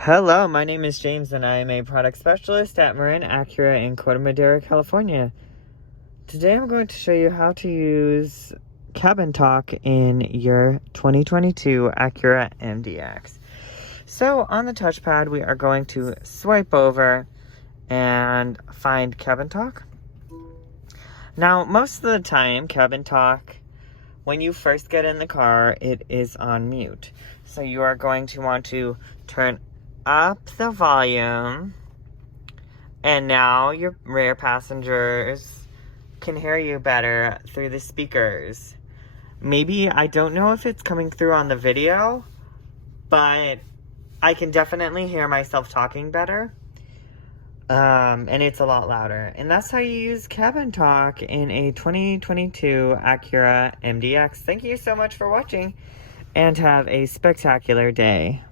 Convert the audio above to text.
Hello, my name is James and I am a product specialist at Marin Acura in Corte Madera, California. Today I'm going to show you how to use cabin talk in your 2022 Acura MDX. So on the touchpad we are going to swipe over and find cabin talk. Now most of the time cabin talk, when you first get in the car, it is on mute. So you are going to want to turn up the volume, and now your rear passengers can hear you better through the speakers. Maybe, I don't know if it's coming through on the video, but I can definitely hear myself talking better. And it's a lot louder. And that's how you use cabin talk in a 2022 Acura MDX. Thank you so much for watching, and have a spectacular day.